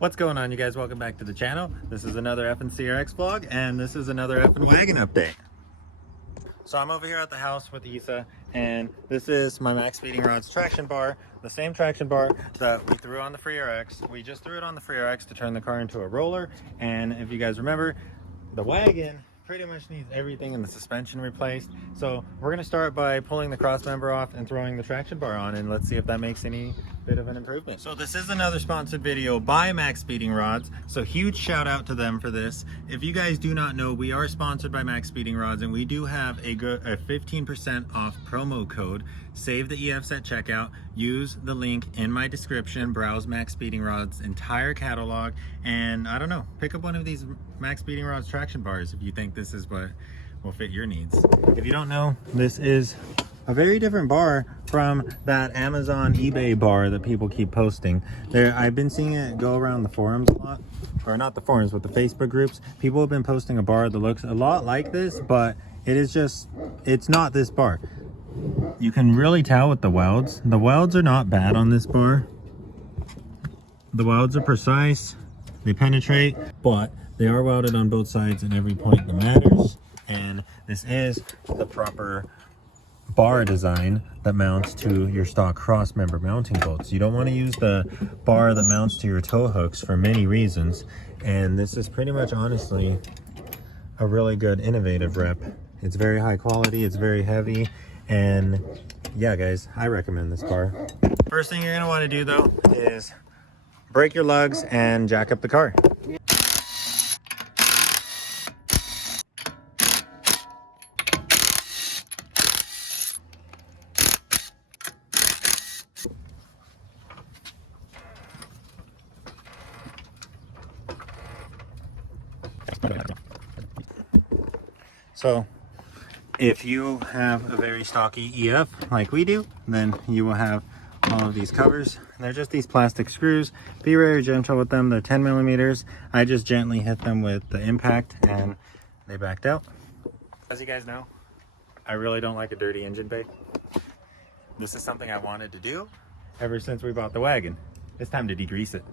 What's going on, you guys? Welcome back to the channel. This is another EF'n CRX vlog, and this is another EF'n wagon update. So I'm over here at the house with Isa, and this is my maXpeedingrods traction bar, the same traction bar that we threw on the Free RX. We just threw it on the Free RX to turn the car into a roller, and if you guys remember, the wagon pretty much needs everything in the suspension replaced. So we're gonna start by pulling the cross member off and throwing the traction bar on, and let's see if that makes any bit of an improvement. So this is another sponsored video by maXpeedingrods, so huge shout out to them for this. If you guys do not know, we are sponsored by maXpeedingrods, and we do have a 15% off promo code. Save the EFs at checkout. Use the link in my description. Browse maXpeedingrods entire catalog, and I don't know, pick up one of these maXpeedingrods traction bars if you think this is what will fit your needs. If you don't know, this is a very different bar from that Amazon eBay bar that people keep posting. I've been seeing it go around the forums a lot, or not the forums, but the Facebook groups. People have been posting a bar that looks a lot like this, but it's not this bar. You can really tell with the welds. The welds are not bad on this bar. The welds are precise, they penetrate, but they are welded on both sides at every point that matters. And this is the proper bar design that mounts to your stock cross member mounting bolts. You don't want to use the bar that mounts to your tow hooks for many reasons, and this is pretty much honestly a really good innovative rep. It's very high quality, it's very heavy, and yeah guys, I recommend this bar. First thing you're going to want to do though is break your lugs and jack up the car. So if you have a very stocky EF like we do, then you will have all of these covers. They're just these plastic screws. Be very gentle with them. They're 10 millimeters. I just gently hit them with the impact and they backed out. As you guys know, I really don't like a dirty engine bay. This is something I wanted to do ever since we bought the wagon. It's time to degrease it.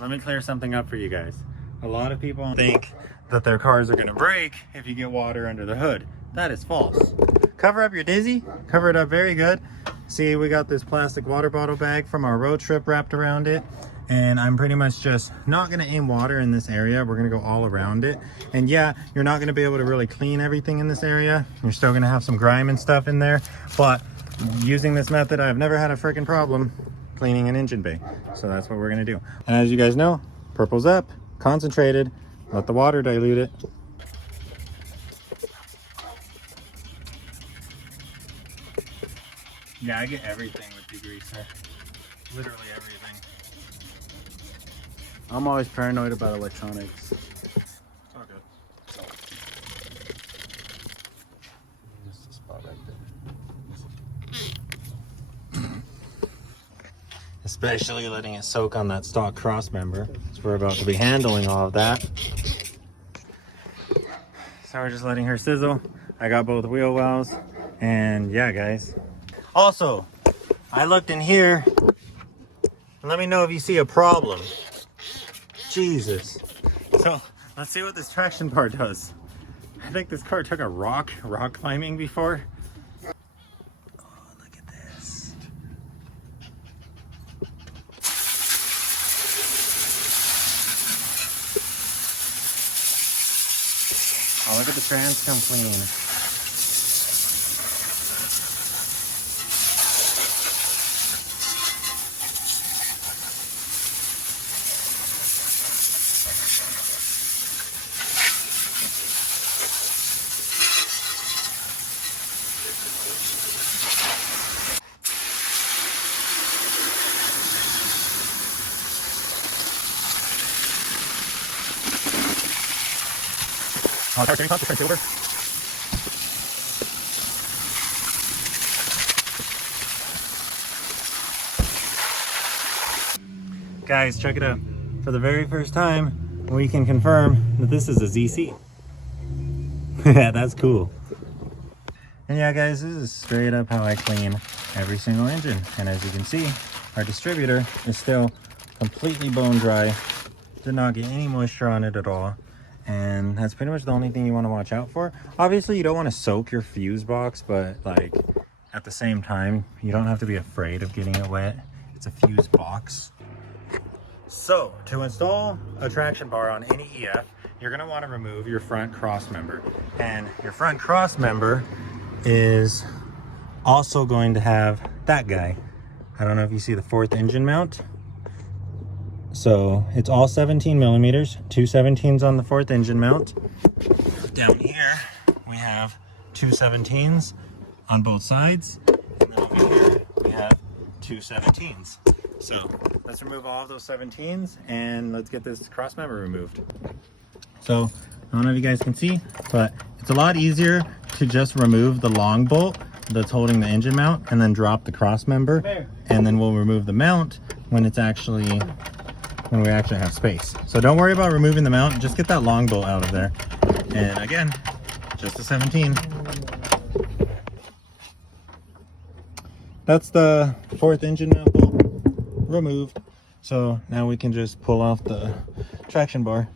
Let me clear something up for you guys. A lot of people think that their cars are going to break if you get water under the hood. That is false. Cover up your dizzy, cover it up very good. See, we got this plastic water bottle bag from our road trip wrapped around it, and I'm pretty much just not going to aim water in this area. We're going to go all around it, and yeah, you're not going to be able to really clean everything in this area. You're still going to have some grime and stuff in there, but using this method, I've never had a freaking problem cleaning an engine bay. So that's what we're going to do. And as you guys know, purple's up, concentrated. Let the water dilute it. Yeah, I get everything with degreaser. Literally everything. I'm always paranoid about electronics. It's all good. Just a spot right there. Especially letting it soak on that stock cross member. So we're about to be handling all of that. So we're just letting her sizzle. I got both wheel wells, and yeah guys. Also, I looked in here, and let me know if you see a problem. Jesus. So let's see what this traction bar does. I think this car took a rock climbing before. Oh, look at this. Oh, look at the trans come clean. Oh, can you touch the filter? Guys, check it out. For the very first time, we can confirm that this is a ZC. Yeah, that's cool. And yeah guys, this is straight up how I clean every single engine. And as you can see, our distributor is still completely bone dry Did not get any moisture on it at all. And that's pretty much the only thing you want to watch out for. Obviously, you don't want to soak your fuse box, but like at the same time, you don't have to be afraid of getting it wet. It's a fuse box. So to install a traction bar on any EF, you're going to want to remove your front cross member. And your front cross member is also going to have that guy. I don't know if you see the 4th engine mount. So it's all 17 millimeters, 2 17s on the 4th engine mount. Down here, we have 2 17s on both sides. And then over here, we have 2 17s. So let's remove all of those 17s and let's get this cross member removed. So I don't know if you guys can see, but it's a lot easier to just remove the long bolt that's holding the engine mount and then drop the cross member. And then we'll remove the mount when we actually have space. So don't worry about removing the mount, just get that long bolt out of there. And again, just a 17. That's the 4th engine mount bolt removed. So now we can just pull off the traction bar,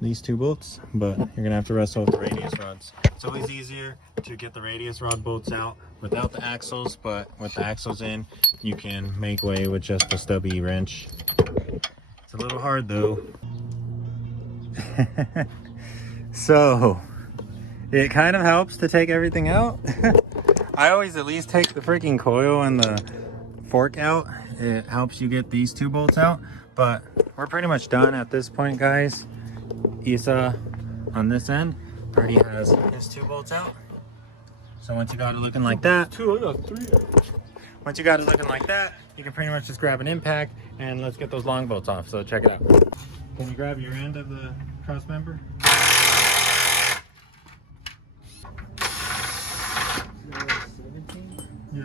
these 2 bolts, but you're gonna have to wrestle with the radius rods. It's always easier to get the radius rod bolts out without the axles, but with the axles in, you can make way with just a stubby wrench. It's a little hard though. So it kind of helps to take everything out. I always at least take the freaking coil and the fork out. It helps you get these 2 bolts out, but we're pretty much done at this point, guys. Isa on this end already has his 2 bolts out. So once you got it looking like that, 2, I got 3. once you got it looking like that, you can pretty much just grab an impact and let's get those long bolts off. So check it out. Can you grab your end of the cross member? Yeah.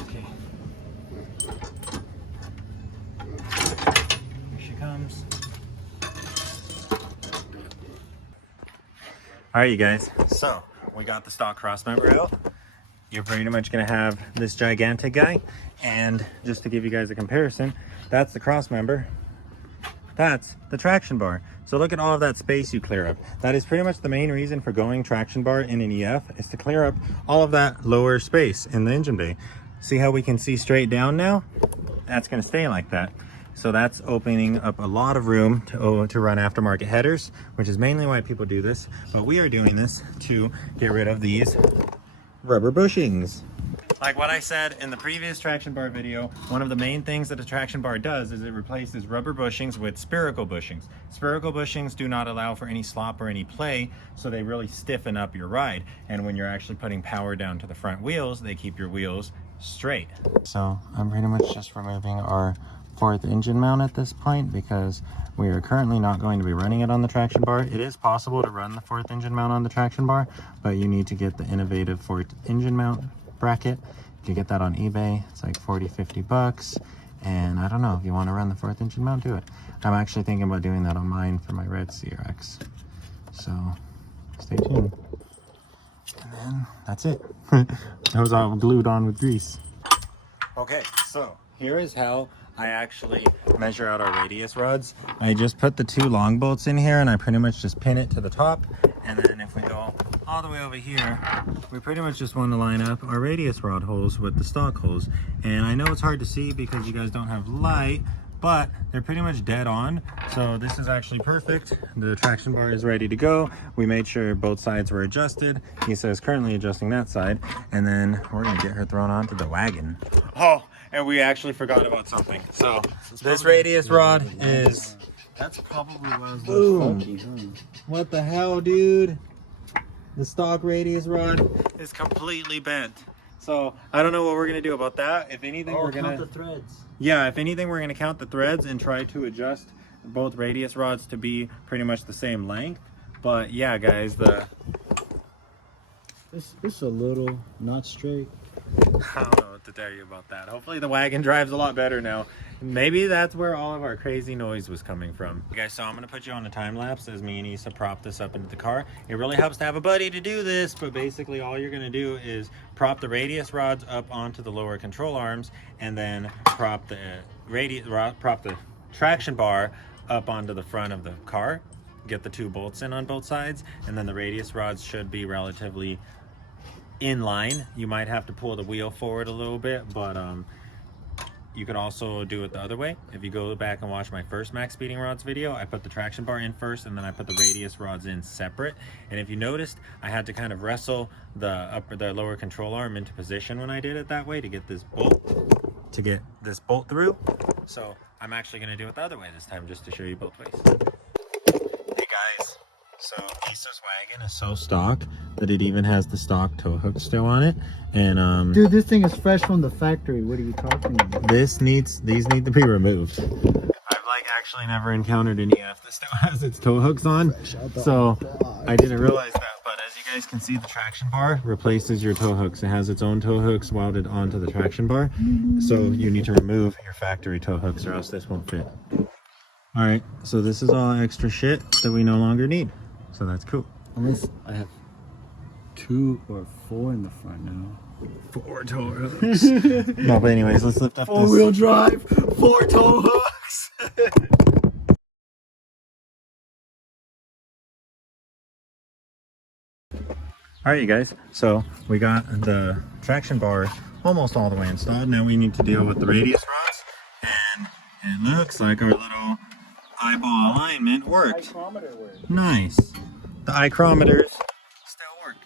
Okay. Here she comes. All right, you guys. So we got the stock cross member out. You're pretty much gonna have this gigantic guy. And just to give you guys a comparison, that's the cross member. That's the traction bar. So look at all of that space you clear up. That is pretty much the main reason for going traction bar in an EF, is to clear up all of that lower space in the engine bay. See how we can see straight down now? That's gonna stay like that. So that's opening up a lot of room to run aftermarket headers, which is mainly why people do this. But we are doing this to get rid of these rubber bushings. Like what I said in the previous traction bar video, one of the main things that a traction bar does is it replaces rubber bushings with spherical bushings. Spherical bushings do not allow for any slop or any play, so they really stiffen up your ride. And when you're actually putting power down to the front wheels, they keep your wheels straight. So I'm pretty much just removing our 4th engine mount at this point because we are currently not going to be running it on the traction bar. It is possible to run the 4th engine mount on the traction bar, but you need to get the innovative 4th engine mount bracket. You can get that on eBay. It's like 40-50 bucks. And I don't know, if you want to run the 4th engine mount, do it. I'm actually thinking about doing that on mine for my red CRX. So stay tuned. And then that's it. That was all glued on with grease. Okay, so here is how I actually measure out our radius rods. I just put the 2 long bolts in here and I pretty much just pin it to the top. And then if we go all the way over here, we pretty much just want to line up our radius rod holes with the stock holes. And I know it's hard to see because you guys don't have light, but they're pretty much dead on. So this is actually perfect. The traction bar is ready to go. We made sure both sides were adjusted. He says currently adjusting that side. And then we're gonna get her thrown onto the wagon. Oh, and we actually forgot about something. So this radius rod is... That's probably why it was Boom. funky, huh? What the hell, dude? The stock radius rod is completely bent. So I don't know what we're gonna do about that. If anything, we're gonna count the threads. Yeah, if anything, we're gonna count the threads and try to adjust both radius rods to be pretty much the same length. But yeah, guys, It's a little not straight. I don't know what to tell you about that. Hopefully the wagon drives a lot better now. maybe that's where all of our crazy noise was coming from. Okay, so I'm gonna put you on a time lapse as me and Issa prop this up into the car. It really helps to have a buddy to do this, but basically all you're gonna do is prop the radius rods up onto the lower control arms, and then prop the traction bar up onto the front of the car. Get the 2 bolts in on both sides, and then the radius rods should be relatively in line. You might have to pull the wheel forward a little bit, but you could also do it the other way. If you go back and watch my first max speeding rods video, I put the traction bar in first, and then I put the radius rods in separate. And if you noticed, I had to kind of wrestle the lower control arm into position when I did it that way to get this bolt through. So I'm actually going to do it the other way this time, just to show you both ways. Hey guys, so Issa's wagon is so stock that it even has the stock tow hook still on it. And dude, this thing is fresh from the factory. What are you talking about? these need to be removed. I've like actually never encountered an EF that still has its tow hooks on, so I didn't realize that. But as you guys can see, the traction bar replaces your tow hooks. It has its own tow hooks welded onto the traction bar, so you need to remove your factory tow hooks or else this won't fit. All right, so this is all extra shit that we no longer need, so that's cool. Unless I have 2 or 4 in the front now. 4 tow hooks. No, but anyways, let's lift up this. 4-wheel drive, 4 tow hooks. All right, you guys, so we got the traction bar almost all the way installed. Now we need to deal with the radius rods, and it looks like our little eyeball alignment worked. Nice. The ichrometers still work.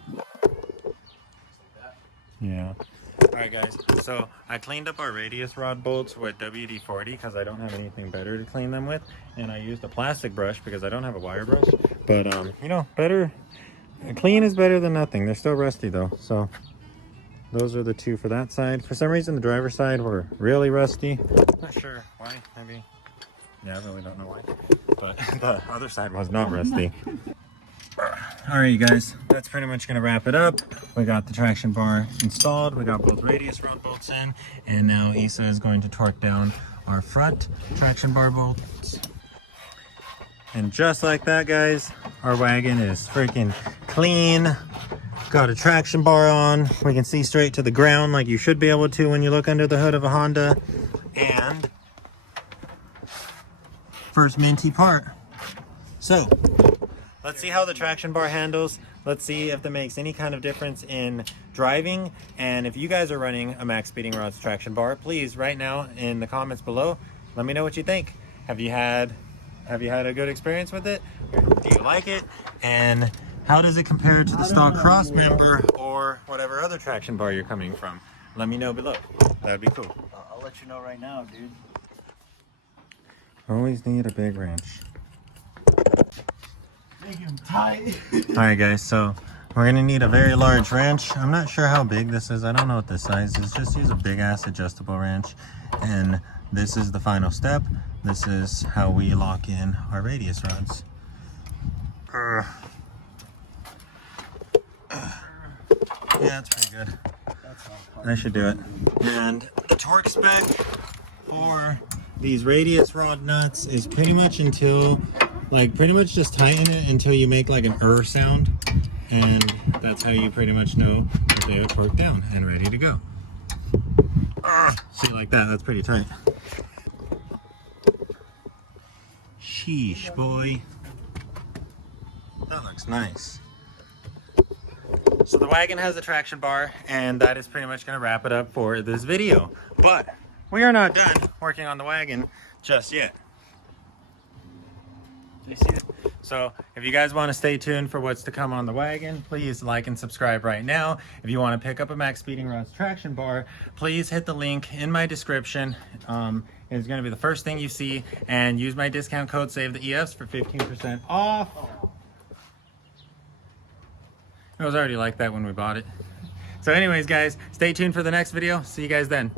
Yeah. All right, guys, so I cleaned up our radius rod bolts with WD-40 because I don't have anything better to clean them with, and I used a plastic brush because I don't have a wire brush. But you know, clean is better than nothing. They're still rusty though, so those are the 2 for that side. For some reason the driver's side were really rusty. Not sure why. Maybe, yeah, I really don't know why, but the other side was not rusty. All right, you guys, that's pretty much gonna wrap it up. We got the traction bar installed, we got both radius rod bolts in, and now Issa is going to torque down our front traction bar bolts. And just like that, guys, our wagon is freaking clean. Got a traction bar on. We can see straight to the ground like you should be able to when you look under the hood of a Honda. And first minty part. So let's see how the traction bar handles. Let's see if that makes any kind of difference in driving. And if you guys are running a Max Speeding Rods traction bar, please right now in the comments below, let me know what you think. Have you had a good experience with it? Do you like it? And how does it compare to the stock cross member or whatever other traction bar you're coming from? Let me know below. That'd be cool. I'll let you know right now, dude. Always need a big wrench. Make him tight. All right, guys, so we're gonna need a very large wrench. I'm not sure how big this is. I don't know what the size is. Just use a big ass adjustable wrench. And this is the final step. This is how we lock in our radius rods. Yeah, that's pretty good. I should do it. And the torque spec for these radius rod nuts is pretty much just tighten it until you make like an sound. And that's how you pretty much know that they are torqued down and ready to go. See, like that, that's pretty tight. Sheesh, boy. That looks nice. So the wagon has a traction bar, and that is pretty much going to wrap it up for this video. But we are not done working on the wagon just yet. So if you guys want to stay tuned for what's to come on the wagon, please like and subscribe right now. If you want to pick up a Max Speeding Rods traction bar, please hit the link in my description. It's going to be the first thing you see, and use my discount code SAVETHEEFS for 15% off. It was already like that when we bought it. So anyways, guys, stay tuned for the next video. See you guys then.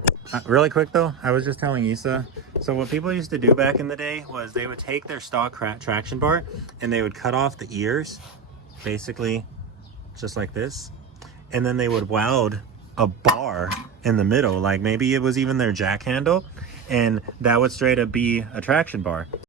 Really quick though, I was just telling Issa, so what people used to do back in the day was they would take their stock traction bar and they would cut off the ears, basically just like this, and then they would weld a bar in the middle, like maybe it was even their jack handle, and that would straight up be a traction bar.